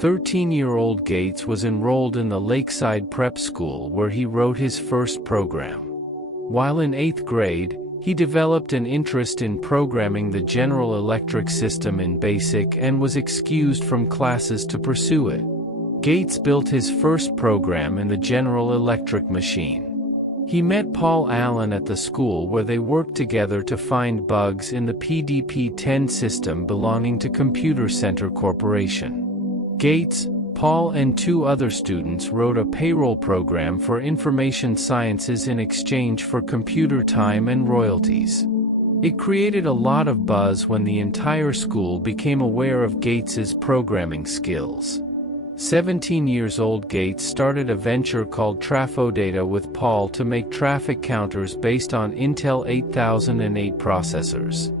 13-year-old Gates was enrolled in the Lakeside Prep School where he wrote his first program. While in 8th grade, he developed an interest in programming the General Electric system in BASIC and was excused from classes to pursue it. Gates built his first program in the General Electric machine. He met Paul Allen at the school where they worked together to find bugs in the PDP-10 system belonging to Computer Center Corporation. Gates, Paul and 2 other students wrote a payroll program for information sciences in exchange for computer time and royalties. It created a lot of buzz when the entire school became aware of Gates's programming skills. 17 years old Gates started a venture called Trafodata with Paul to make traffic counters based on Intel 8008 processors.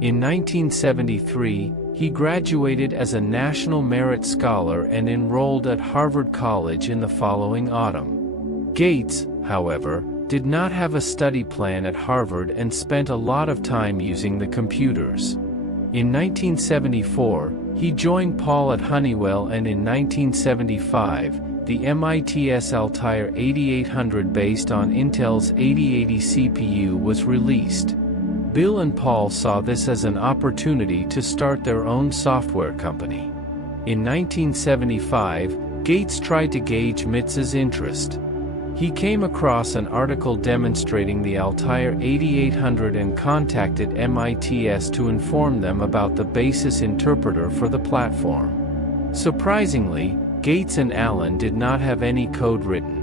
In 1973, he graduated as a National Merit Scholar and enrolled at Harvard College in the following autumn. Gates, however, did not have a study plan at Harvard and spent a lot of time using the computers. In 1974, he joined Paul at Honeywell, and in 1975, the MIT's Altair 8800 based on Intel's 8080 CPU was released. Bill and Paul saw this as an opportunity to start their own software company. In 1975, Gates tried to gauge MIT's interest. He came across an article demonstrating the Altair 8800 and contacted MIT's to inform them about the basis interpreter for the platform. Surprisingly, Gates and Allen did not have any code written.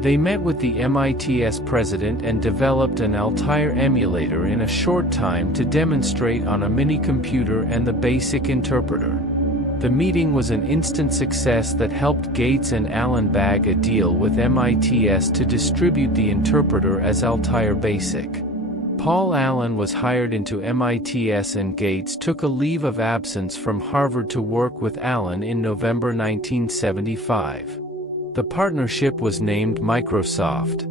They met with the MIT's president and developed an Altair emulator in a short time to demonstrate on a mini-computer and the basic interpreter. The meeting was an instant success that helped Gates and Allen bag a deal with MIT's to distribute the interpreter as Altair Basic. Paul Allen was hired into MIT's and Gates took a leave of absence from Harvard to work with Allen in November 1975. The partnership was named Microsoft.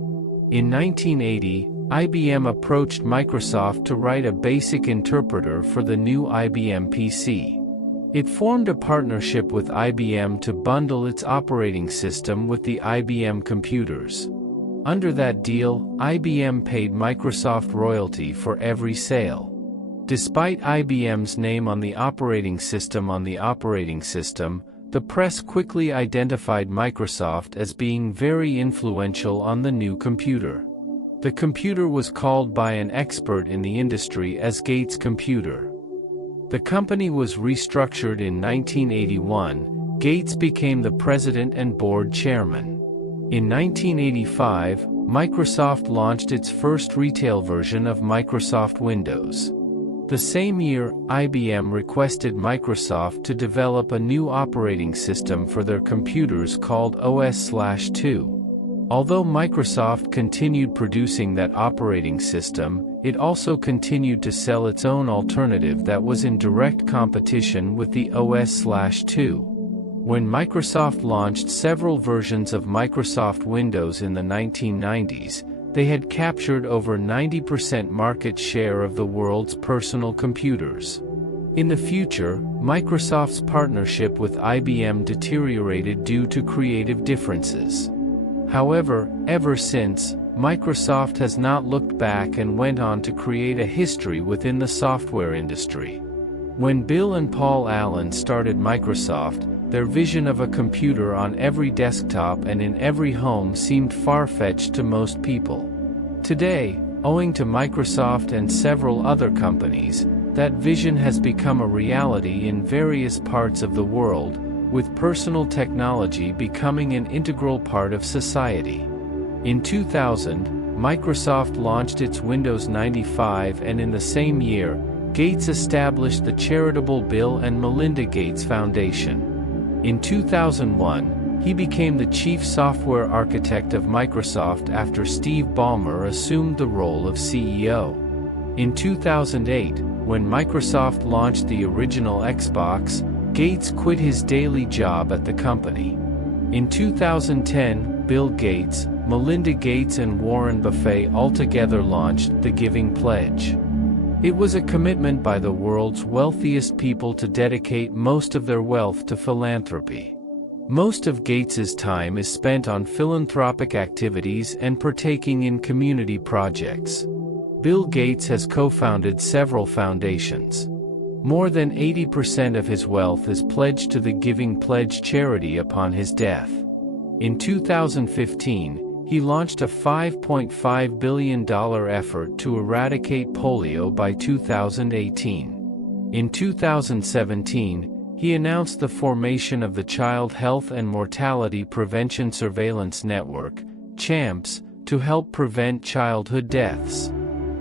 In 1980, IBM approached Microsoft to write a basic interpreter for the new IBM PC. It formed a partnership with IBM to bundle its operating system with the IBM computers. Under that deal, IBM paid Microsoft royalty for every sale. Despite IBM's name on the operating system, the press quickly identified Microsoft as being very influential on the new computer. The computer was called by an expert in the industry as Gates' computer. The company was restructured in 1981. Gates became the president and board chairman. In 1985, Microsoft launched its first retail version of Microsoft Windows. The same year, IBM requested Microsoft to develop a new operating system for their computers called OS/2. Although Microsoft continued producing that operating system, it also continued to sell its own alternative that was in direct competition with the OS/2. When Microsoft launched several versions of Microsoft Windows in the 1990s, they had captured over 90% market share of the world's personal computers. In the future, Microsoft's partnership with IBM deteriorated due to creative differences. However, ever since, Microsoft has not looked back and went on to create a history within the software industry. When Bill and Paul Allen started Microsoft, their vision of a computer on every desktop and in every home seemed far-fetched to most people. Today, owing to Microsoft and several other companies, that vision has become a reality in various parts of the world, with personal technology becoming an integral part of society. In 2000, Microsoft launched its Windows 95, and in the same year, Gates established the charitable Bill and Melinda Gates Foundation. In 2001, he became the chief software architect of Microsoft after Steve Ballmer assumed the role of CEO. In 2008, when Microsoft launched the original Xbox, Gates quit his daily job at the company. In 2010, Bill Gates, Melinda Gates and Warren Buffett altogether launched The Giving Pledge. It was a commitment by the world's wealthiest people to dedicate most of their wealth to philanthropy. Most of Gates's time is spent on philanthropic activities and partaking in community projects. Bill Gates has co-founded several foundations. More than 80% of his wealth is pledged to the Giving Pledge charity upon his death. In 2015, he launched a $5.5 billion effort to eradicate polio by 2018. In 2017, he announced the formation of the Child Health and Mortality Prevention Surveillance Network, CHAMPS, to help prevent childhood deaths.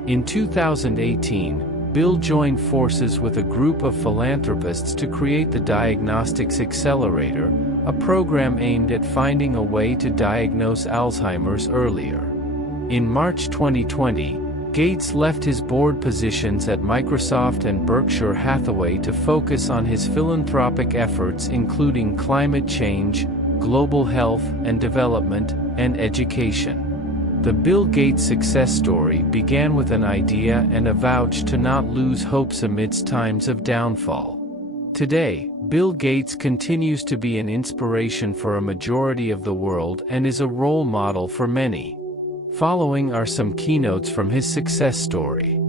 In 2018, Bill joined forces with a group of philanthropists to create the Diagnostics Accelerator, a program aimed at finding a way to diagnose Alzheimer's earlier. In March 2020, Gates left his board positions at Microsoft and Berkshire Hathaway to focus on his philanthropic efforts, including climate change, global health and development, and education. The Bill Gates success story began with an idea and a vow to not lose hopes amidst times of downfall. Today, Bill Gates continues to be an inspiration for a majority of the world and is a role model for many. Following are some keynotes from his success story.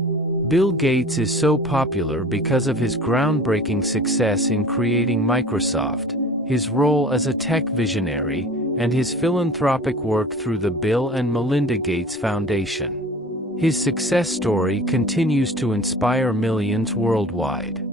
Bill Gates is so popular because of his groundbreaking success in creating Microsoft, his role as a tech visionary, and his philanthropic work through the Bill and Melinda Gates Foundation. His success story continues to inspire millions worldwide.